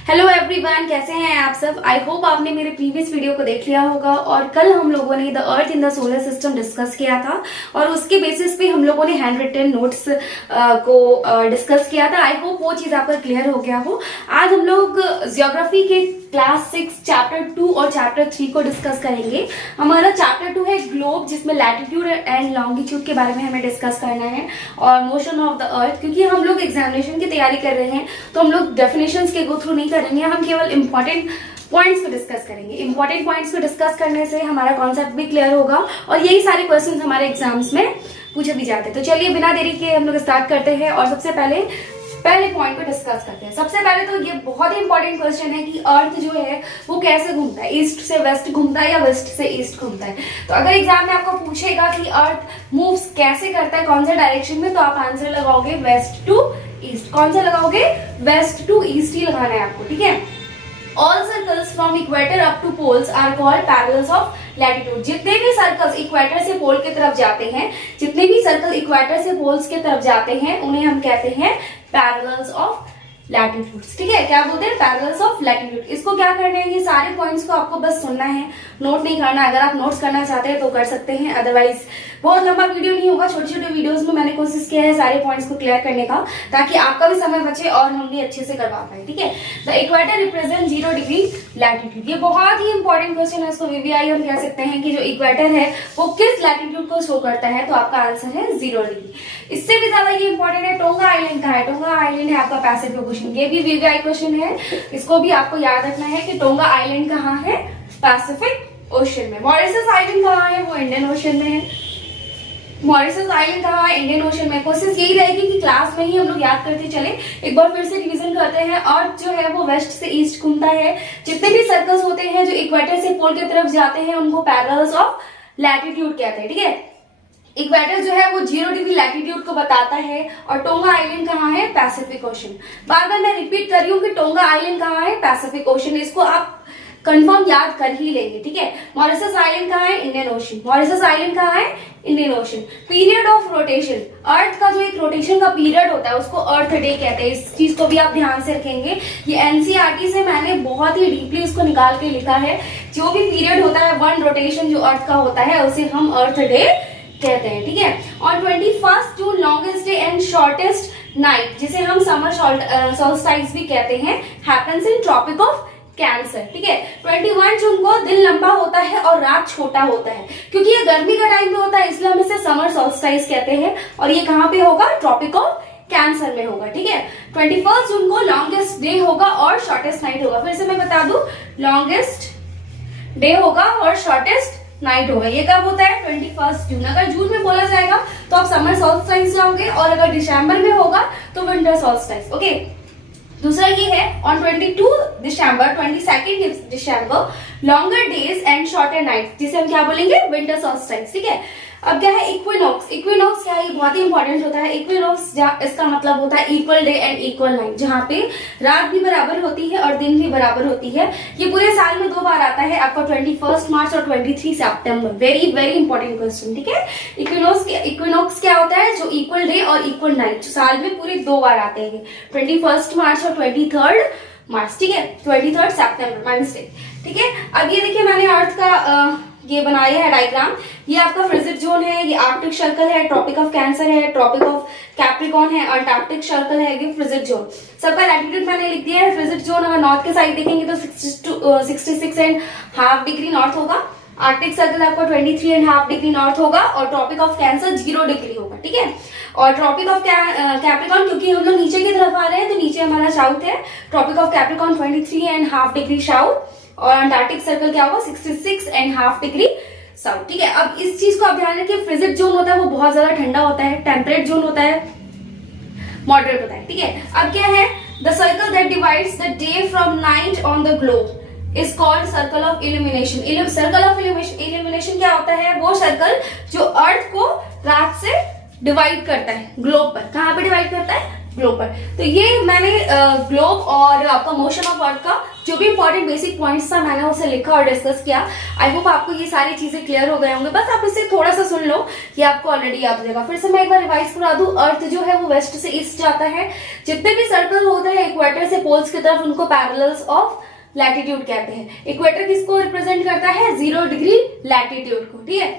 Hello everyone, कैसे हैं आप सब। आई होप आपने मेरे प्रीवियस वीडियो को देख लिया होगा और कल हम लोगों ने the earth in the solar system discuss किया था और उसके बेसिस पे हम लोगों ने हैंड रिटन नोट्स को डिस्कस किया था। आई होप वो चीज आपका क्लियर हो गया हो। आज हम लोग जियोग्राफी के क्लास 6 चैप्टर 2 और चैप्टर 3 को डिस्कस करेंगे। हमारा चैप्टर 2 है ग्लोब, जिसमें लैटिट्यूड एंड लॉन्गिट्यूड के बारे में हमें डिस्कस करना है और मोशन ऑफ द अर्थ। क्योंकि हम लोग एग्जामिनेशन की तैयारी कर रहे हैं तो हम लोग डेफिनेशंस के गो थ्रू नहीं करेंगे, हम केवल इंपॉर्टेंट पॉइंट्स को डिस्कस करेंगे। इंपॉर्टेंट पॉइंट्स को डिस्कस करने से हमारा कॉन्सेप्ट भी क्लियर होगा और यही सारे क्वेश्चंस हमारे एग्जाम्स में पूछे भी जाते हैं। तो चलिए बिना देरी के हम लोग स्टार्ट करते हैं और सबसे पहले पॉइंट को डिस्कस करते हैं। सबसे पहले तो ये बहुत ही इंपॉर्टेंट क्वेश्चन है कि अर्थ जो है वो कैसे घूमता है, ईस्ट से वेस्ट घूमता है या वेस्ट से ईस्ट घूमता है। तो अगर एग्जाम में आपको पूछेगा कि अर्थ मूव्स कैसे करता है, कौन से डायरेक्शन में, तो आप आंसर लगाओगे वेस्ट टू ईस्ट। कौन सा लगाओगे? वेस्ट टू ईस्ट ही लगाना है आपको, ठीक है। All circles from equator up to poles are called parallels of latitude। जितने भी सर्कल्स इक्वेटर से पोल की तरफ जाते हैं, जितने भी सर्कल इक्वेटर से पोल्स की तरफ जाते हैं, उन्हें हम कहते हैं पैरेलल्स ऑफ लैटिट्यूड। ठीक है, क्या बोलते हैं? Parallels of latitude. इसको क्या करना है, ये सारे पॉइंट्स को आपको बस सुनना है, नोट नहीं करना। अगर आप नोट्स करना चाहते हैं तो कर सकते हैं, अदरवाइज बहुत लंबा वीडियो नहीं होगा। छोटे छोटे वीडियोस में मैंने कोशिश किया है सारे पॉइंट्स को क्लियर करने का, ताकि आपका भी समय बचे और हम भी अच्छे से करवा पाए, ठीक है। The equator represent 0 degree latitude. ये बहुत ही इंपॉर्टेंट क्वेश्चन है, इसको वीवीआई हम कह सकते हैं कि जो इक्वेटर है वो किस लैटिट्यूड को शो करता है, तो आपका आंसर है 0 डिग्री। इससे भी ज्यादा ये इंपॉर्टेंट है, टोंगा आइलैंड कहाँ है? टोंगा आइलैंड है आपका पैसिफिक ओशन। ये भी वीवीआई क्वेश्चन है, इसको भी आपको याद रखना है कि टोंगा आइलैंड कहाँ है? पैसिफिक ओशन में। मॉरिशस आइलैंड कहाँ है? वो इंडियन ओशन में है। मॉरिशस आइलैंड कहाँ है? इंडियन ओशन में। कोशिश यही रहेगी कि क्लास में ही हम लोग याद करते चले। एक बार फिर से रिवीजन करते हैं। अर्थ जो है वो वेस्ट से ईस्ट घूमता है। जितने भी सर्कल्स होते हैं जो इक्वेटर से पोल की तरफ जाते हैं उनको पैरेलल्स ऑफ लैटिट्यूड कहते हैं, ठीक है। इक्वेटर जो है वो 0 डिग्री लैटिट्यूड को बताता है और टोंगा आइलैंड कहाँ है? Pacific ocean. बार बार मैं रिपीट कर रही हूँ कि टोंगा आइलैंड कहाँ है? Pacific ocean. इसको आप कंफर्म याद कर ही लेंगे, ठीक है। मॉरिशस आइलैंड कहाँ है? Indian ocean. मॉरिशस आइलैंड कहाँ है? Indian Ocean. Period of rotation, earth का जो एक रोटेशन का पीरियड होता है उसको अर्थ डे कहते हैं। इस चीज को भी आप ध्यान से रखेंगे। ये एनसीईआरटी से मैंने बहुत ही डीपली इसको निकाल के लिखा है। जो भी पीरियड होता है, वन रोटेशन जो अर्थ का होता है, उसे हम अर्थ डे कहते हैं, ठीक है। और 21 June longest day and shortest night, जिसे हम समर सोल्स्टाइस भी कहते हैं, happens in Tropic of Cancer, ठीक है। 21 जून को दिन लंबा होता है और रात छोटा होता है। क्योंकि ये गर्मी का टाइम पे होता है इसलिए हम इसे समर सोल्स्टाइस कहते हैं और ये कहाँ पे होगा? ट्रॉपिक ऑफ कैंसर में होगा, ठीक है। 21 जून को लॉन्गेस्ट डे होगा और शॉर्टेस्ट नाइट होगा। फिर से मैं बता दूं, लॉन्गेस्ट डे होगा और शॉर्टेस्ट नाइट होगा। ये कब होता है? 21 जून। अगर जून में बोला जाएगा तो आप समर सोल्स्टाइस जाओगे और अगर दिसंबर में होगा तो विंटर सोल्स्टाइस, ओके। दूसरा ये है on 22 December longer days and shorter night, जिसे हम क्या बोलेंगे? विंटर सोल्स्टाइस, ठीक है। अब क्या है? इक्विनॉक्स। इक्विनॉक्स क्या है? ये बहुत ही इंपॉर्टेंट होता है। इक्विनॉक्स इसका मतलब होता है equal day and equal night, जहाँ पे रात भी बराबर होती है और दिन भी बराबर होती है। ये पूरे साल में 2 बार आता है, आपका 21 मार्च और 23 सितंबर। वेरी वेरी इंपॉर्टेंट क्वेश्चन, ठीक है। इक्विनॉक्स क्या होता है? जो इक्वल डे और इक्वल नाइट जो साल में पूरे 2 बार आते हैं, 21 मार्च और 23 मार्च, ठीक है। 23 सितंबर, माय मिस्टेक, ठीक है। अब ये देखिए मैंने अर्थ का ये बनाया है डायग्राम। ये आपका फ्रिजिड जोन है, ये आर्कटिक सर्कल है, ट्रॉपिक ऑफ कैंसर है, ट्रॉपिक ऑफ कैप्रिकॉर्न है, अंटार्कटिक सर्कल है, ये फ्रिजिड जोन। सबका लैटिट्यूड मैंने लिख दिया है। फ्रिजिड जोन अगर नॉर्थ के साइड देखेंगे तो 66.5 डिग्री नॉर्थ होगा। आर्कटिक सर्कल आपको 23.5 डिग्री नॉर्थ होगा और ट्रॉपिक ऑफ कैंसर 0 डिग्री होगा, ठीक है। और ट्रॉपिक ऑफ कैप्रिकॉर्न, क्योंकि हम लोग नीचे की तरफ आ रहे हैं तो नीचे हमारा साउथ है। Tropic of Capricorn 23.5 degree south और अंटार्कटिक सर्कल क्या होगा? 66.5 डिग्री साउथ, ठीक है। अब इस चीज को आप ध्यान रखिए, फ्रिजिड जोन होता है वो बहुत ज्यादा ठंडा होता है, टेम्परेट जोन होता है मॉडरेट होता है, ठीक है। अब क्या है? The circle that divides the day from night on the globe is called circle of illumination. Circle of illumination क्या होता है? वो सर्कल जो अर्थ को रात से डिवाइड करता है ग्लोब पर। कहाँ पे डिवाइड करता है? ग्लोब पर। तो ये मैंने ग्लोब और आपका मोशन ऑफ अर्थ का जो भी इंपॉर्टेंट बेसिक पॉइंट्स था मैंने उसे लिखा और डिस्कस किया। आई होप आपको ये सारी चीजें क्लियर हो गए होंगे। बस आप इसे थोड़ा सा सुन लो, ये आपको ऑलरेडी याद हो जाएगा। फिर से मैं एक बार रिवाइज करा दूं, अर्थ जो है वो वेस्ट से ईस्ट जाता है। जितने भी सर्कल होते हैं इक्वेटर से पोल्स की तरफ, उनको पैरेलल्स ऑफ लैटिट्यूड कहते हैं। इक्वेटर किसको रिप्रेजेंट करता है? 0 डिग्री लैटिट्यूड को, ठीक है।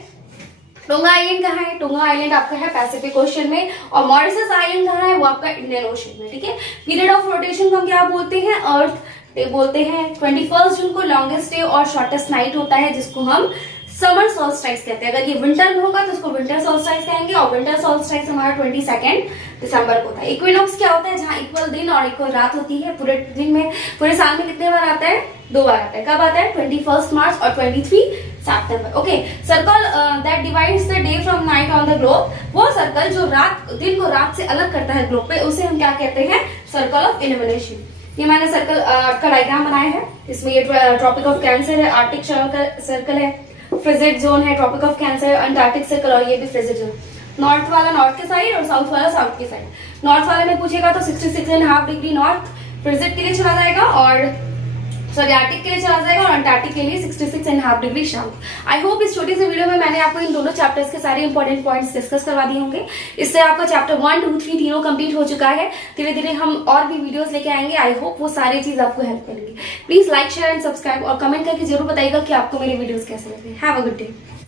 टोंगा आइलैंड कहाँ है? टोंगा आइलैंड आपका है पैसिफिक ओशन में। और मॉरिशस आइलैंड कहाँ है? वो आपका इंडियन ओशन में, ठीक है। पीरियड ऑफ रोटेशन को हम क्या बोलते हैं? अर्थ डे बोलते हैं। 21 जून को लॉन्गेस्ट डे और शॉर्टेस्ट नाइट होता है, जिसको हम समर सोल्स्टाइस कहते हैं। अगर ये विंटर में होगा तो उसको विंटर सोल्स्टाइस कहेंगे, और विंटर सोल्स्टाइस हमारा 22 दिसंबर को होता है। इक्विनॉक्स क्या होता है? जहां इक्वल दिन और इक्वल रात होती है। पूरे दिन में, पूरे साल में कितने बार आता है? 2 बार आता है। कब आता है? 21 मार्च और 23 सितंबर। Okay, circle that divides the day from night on the globe, वो सर्कल जो दिन को रात से अलग करता है ग्लोब पे, उसे हम क्या कहते हैं? Circle of illumination. ये मैंने सर्कल का डायग्राम बनाया है। इसमें ये ट्रॉपिक ऑफ कैंसर है, आर्टिक सर्कल है, फ्रिजिड जोन है, tropic of Cancer, Antarctic circle, और ये भी फ्रिजिड जोन। नॉर्थ वाला नॉर्थ के साइड और साउथ वाला साउथ के साइड। नॉर्थ वाले में पूछेगा तो 66.5 डिग्री नॉर्थ फ्रिजिड के लिए चला जाएगा, और सॉरी आर्टिक के लिए चला जाएगा, और अंटार्कटिक के लिए 66.5 डिग्री साउथ। आई होप इस छोटी सी वीडियो में मैंने आपको इन दोनों चैप्टर्स के सारे इंपॉर्टेंट पॉइंट्स डिस्कस करवा दिए होंगे। इससे आपका चैप्टर 1, 2, 3 तीनों कंप्लीट हो चुका है। धीरे धीरे हम और भी वीडियोस लेके आएंगे। आई होप वो सारी चीज आपको हेल्प करेंगी। Please like, share and subscribe, और कमेंट करके जरूर बताइएगा कि आपको मेरे वीडियोस कैसे लगे। Have a good day.